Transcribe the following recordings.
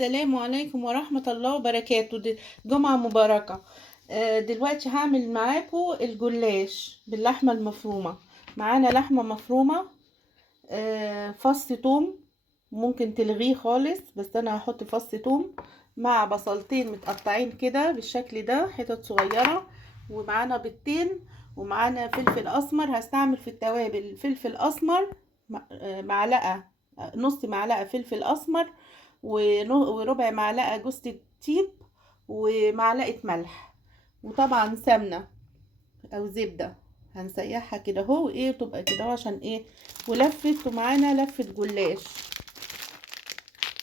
السلام عليكم ورحمة الله وبركاته. جمعة مباركة. دلوقتي هعمل معاكم الجلاش باللحمة المفرومة. معانا لحمة مفرومة، فص توم، ممكن تلغيه خالص بس انا هحط فص توم مع بصلتين متقطعين كده بالشكل ده حتت صغيرة، ومعانا بيضتين، ومعانا فلفل اسمر. هستعمل في التوابل فلفل اسمر، معلقة، نص معلقة فلفل اسمر، وربع معلقة جوز الطيب، ومعلقة ملح، وطبعا سمنة او زبدة هنسيحها كده اهو، وايه تبقى كده اهو عشان ايه. ولفت، ومعانا لفة جلاش،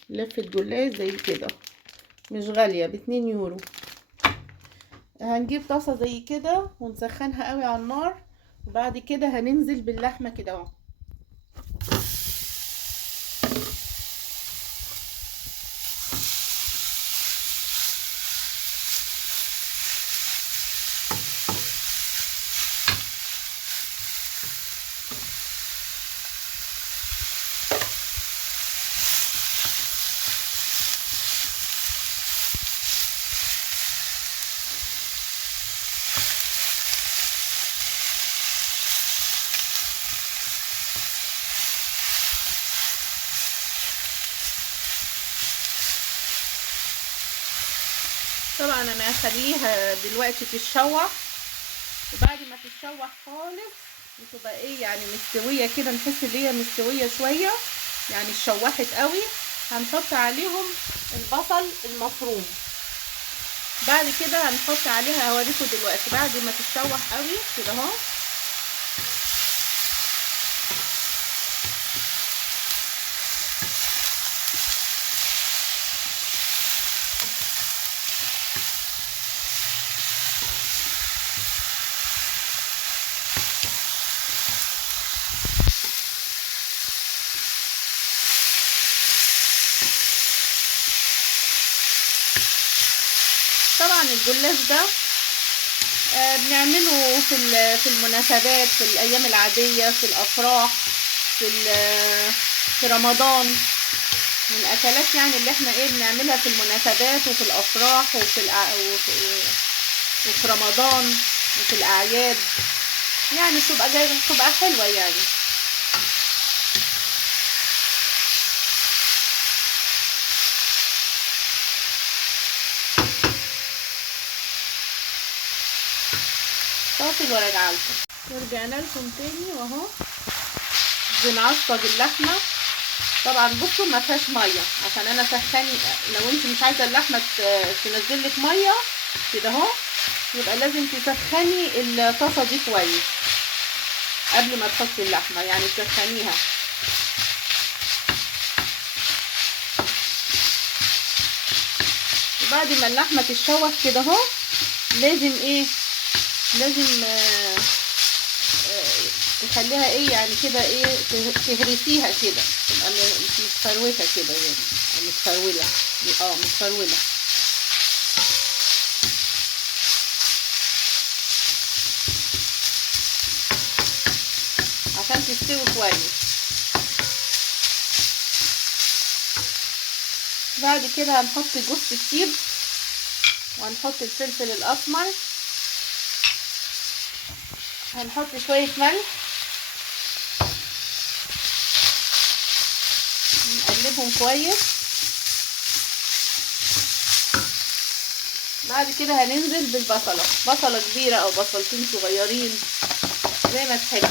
لفة جلاش زي كده مش غالية، ب2 يورو. هنجيب طاسة زي كده ونسخنها قوي على النار، وبعد كده هننزل باللحمة كده اهو. طبعا انا هخليها دلوقتي تتشوح، وبعد ما تتشوح خالص وتبقى ايه يعني مستويه كده، نحس ان هي مستويه شويه يعني اتشوحت قوي، هنحط عليهم البصل المفروم. بعد كده هنحط عليها، هوريكم دلوقتي بعد ما تتشوح قوي كده اهو. طبعا الجلاش ده بنعمله في المناسبات، في الايام العاديه، في الافراح، في رمضان. من الاكلات يعني اللي احنا ايه بنعملها في المناسبات وفي الافراح وفي رمضان وفي الاعياد، يعني بتبقى حلوه يعني. فاصل وراجعه لكم. ورجعنا لكم تاني واهو بنعصج اللحمه. طبعا بصوا ما فيهاش ميه، عشان انا سخني. لو انت مش عايزه اللحمه تنزل لك ميه كده اهو، يبقى لازم تسخني الطاسه دي كويس قبل ما تحطي اللحمه، يعني تسخنيها. وبعد ما اللحمه تتشوح كده اهو، لازم ايه، لازم تخليها ايه يعني كده ايه، تهرسيها كده، تبقى متفروته كده يعني، متفروله، متفروله، عشان تستوي كويس. بعد كده هنحط جوز الطيب، وهنحط الفلفل الاسمر، هنحط شويه ملح، نقلبهم كويس. بعد كده هننزل بالبصله، بصله كبيره او بصلتين صغيرين زي ما تحب.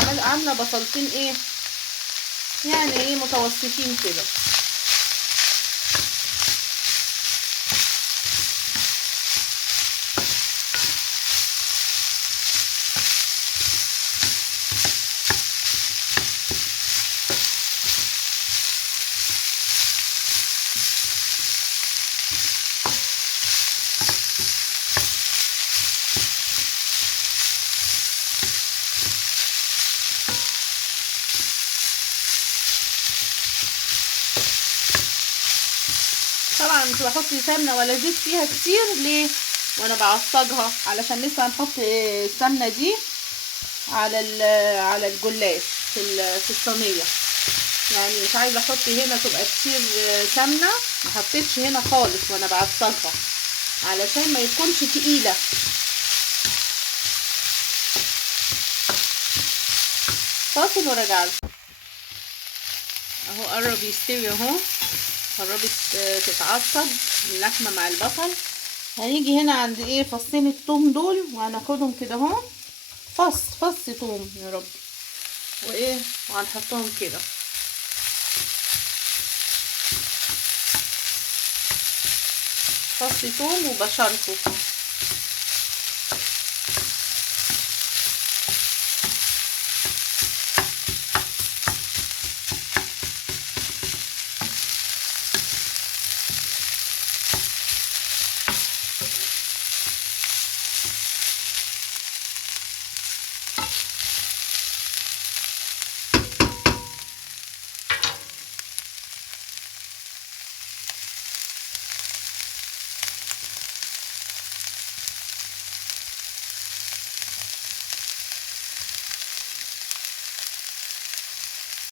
انا عامله بصلتين ايه يعني ايه متوسطين كده. طبعا مش بحط سمنه ولا زيت فيها كتير، ليه؟ وانا بعصجها علشان لسه هنحط السمنه دي على الجلاش في الصينيه، يعني مش عايزه احط هنا تبقى كتير سمنه، ما حطيتش هنا خالص وانا بعصجها علشان ما يكونش تقيله. فاصل وراجع لكم. اهو قرب يستوي اهو، قربت تتعصج اللحمه مع البصل. هنيجي هنا عند ايه فصين الثوم دول وهناخدهم كده اهو، فص ثوم يا رب، وايه وهنحطهم كده. فص ثوم وبشرته.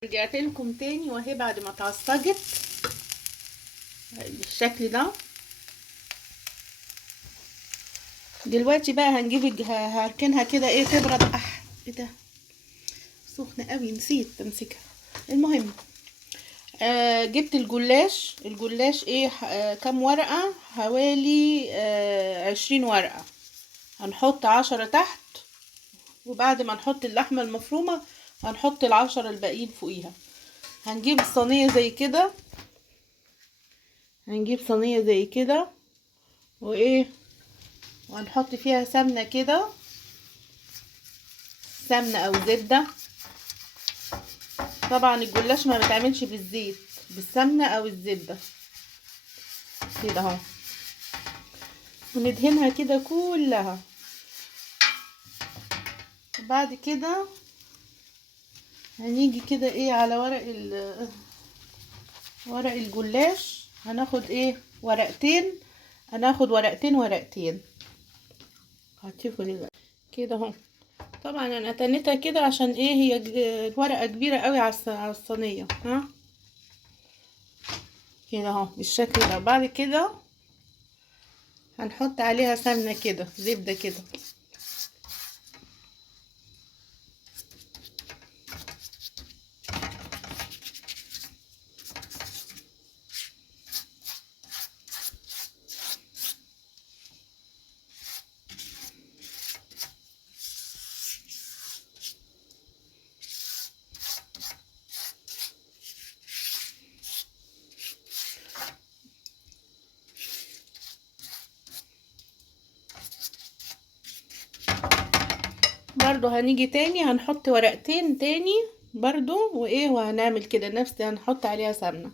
رجعت لكم تاني وهي بعد ما اتعصجت بالشكل ده. دلوقتي بقى هنجيب هركنها كده ايه تبرد. ايه ده سخنه قوي، نسيت امسكها. المهم جبت الجلاش ايه كام ورقه، حوالي 20 ورقه. هنحط 10 تحت، وبعد ما نحط اللحمه المفرومه هنحط ال10 الباقيين فوقيها. هنجيب صينيه زي كده، وايه وهنحط فيها سمنه كده، سمنه او زبده. طبعا الجلاش ما بيتعملش بالزيت، بالسمنه او الزبده كده اهو. وندهنها كده كلها. وبعد كده هنيجي كده ايه على ورق الجلاش. هناخد ايه ورقتين، هناخد ورقتين هتشوفوا دلوقتي كده اهو. طبعا انا تنيتها كده عشان ايه هي الورقه كبيره قوي على الصينيه. ها كده اهو بالشكل ده. بعد كده هنحط عليها سمنه كده، زبده كده. برضو هنيجي تاني هنحط ورقتين تاني برضو، وايه وهنعمل كده نفس هنحط عليها سمنة.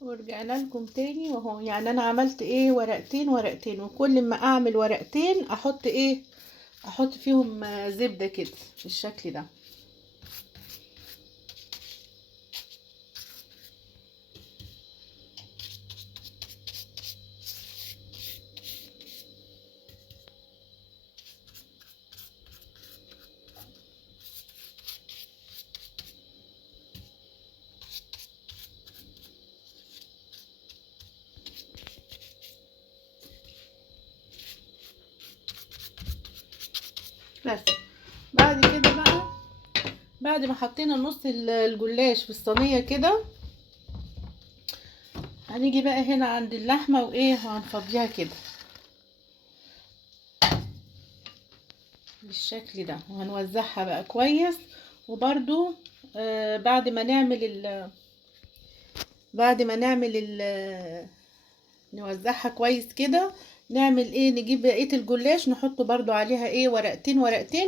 ورجعنا لكم تاني وهو يعني انا عملت ايه ورقتين، وكل ما اعمل ورقتين احط ايه احط فيهم زبدة كده بالشكل ده. بس بعد كده بقى، بعد ما حطينا نص الجلاش في الصينية كده، هنيجي بقى هنا عند اللحمة وايه وهنفضيها كده بالشكل ده، وهنوزعها بقى كويس. وبرده بعد ما نعمل نوزعها كويس كده، نعمل ايه نجيب بقية الجلاش نحط برضو عليها ايه ورقتين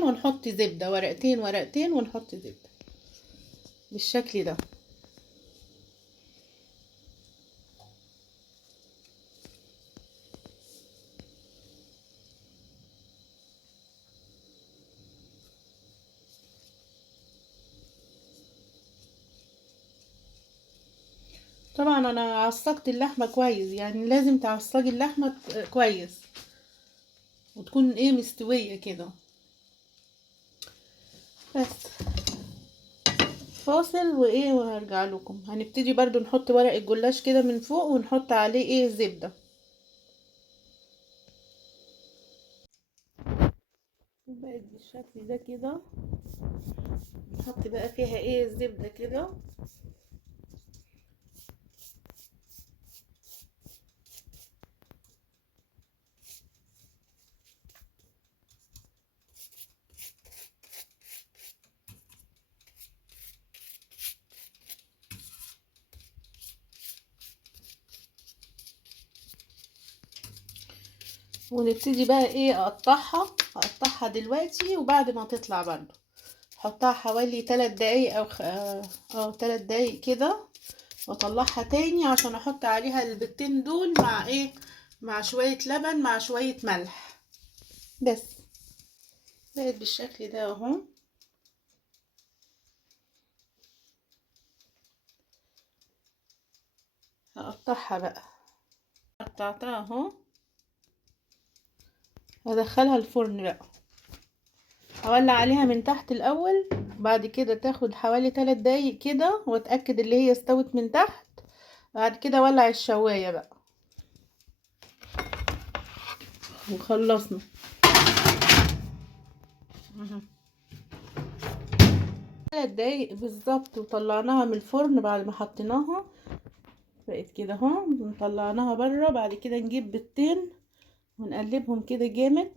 ونحط زبدة، ورقتين ونحط زبدة بالشكل ده. طبعا انا عصقت اللحمة كويس، يعني لازم تعصجي اللحمة كويس وتكون ايه مستوية كده. بس فاصل وايه وهرجع لكم. هنبتدي برضو نحط ورق الجلاش كده من فوق ونحط عليه ايه زبدة. بقت بالشكل ده كده. نحط بقى فيها ايه الزبدة كده. ونبتدي بقى ايه اقطعها دلوقتي، وبعد ما تطلع برضو احطها حوالي 3 دقايق او 3 دقايق كده، واطلعها تاني عشان احط عليها البيضتين دول مع ايه، مع شوية لبن مع شوية ملح بس. بقت بالشكل ده اهو. هقطعها بقى. قطعتها اهو. هدخلها الفرن بقى. هولع عليها من تحت الاول، بعد كده تاخد حوالي 3 دقايق كده واتاكد اللي هي استوت من تحت. بعد كده ولع الشوايه بقى وخلصنا. 3 دقايق بالظبط وطلعناها من الفرن بعد ما حطيناها. بقت كده اهو. طلعناها بره. بعد كده نجيب بيضتين ونقلبهم كده جامد.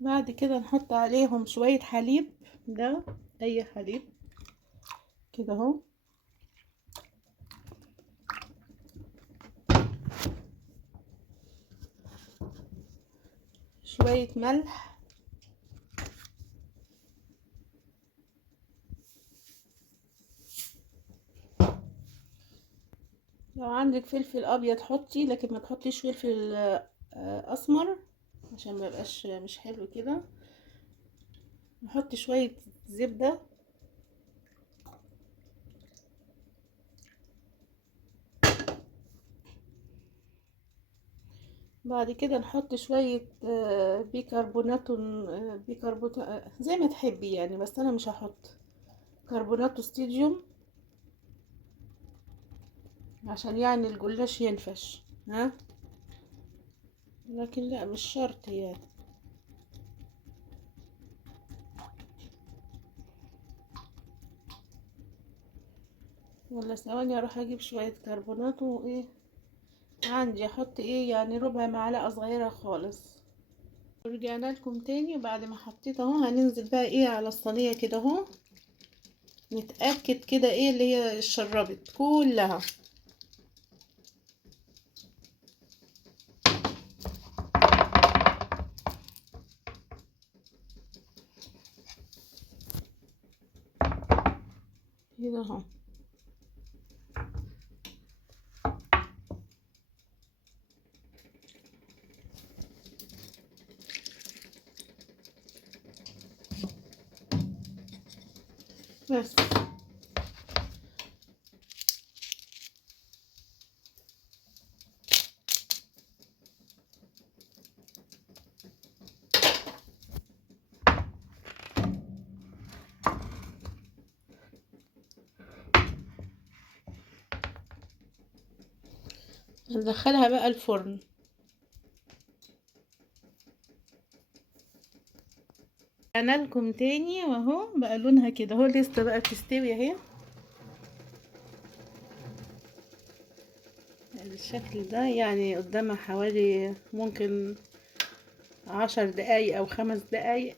بعد كده نحط عليهم شوية حليب. ده اي حليب كده اهو. شوية ملح. لو عندك فلفل ابيض حطي، لكن ما تحطيش فلفل اسمر عشان ما يبقاش مش حلو كده. نحط شوية زبدة. بعد كده نحط شوية بيكربونات زي ما تحبي يعني، بس انا مش هحط كربونات ستيديوم عشان يعني الجلاش ينفش. ها، لكن لا مش شرط يعني. ولا ثواني اروح اجيب شوية كربونات وايه عندي، احط ايه يعني ربع معلقة صغيرة خالص. ورجعنا لكم تاني بعد ما حطيت اهو. هننزل بقى ايه على الصينية كده اهو. نتأكد كده ايه اللي هي اتشربت كلها. كده اهو. بس ندخلها بقى الفرن. انا لكم تاني واهو بقى لونها كده اهو، لسه بقى بتستوي اهي بالشكل ده. يعني قدامها حوالي ممكن 10 دقايق او 5 دقايق.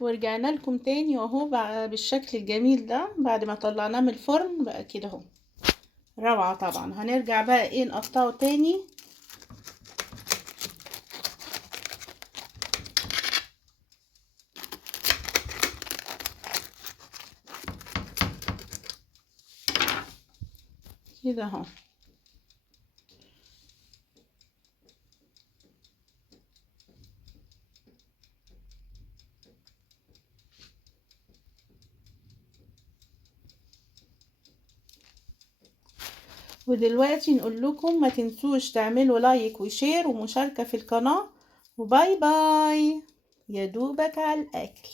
ورجعنا لكم تاني واهو بقى بالشكل الجميل ده بعد ما طلعناه من الفرن. بقى كده اهو روعة. طبعا هنرجع بقى ايه نقطعه تاني. كده اهو. ودلوقتي نقول لكم ما تنسوش تعملوا لايك وشير ومشاركة في القناة، وباي باي. يا دوبك على الأكل.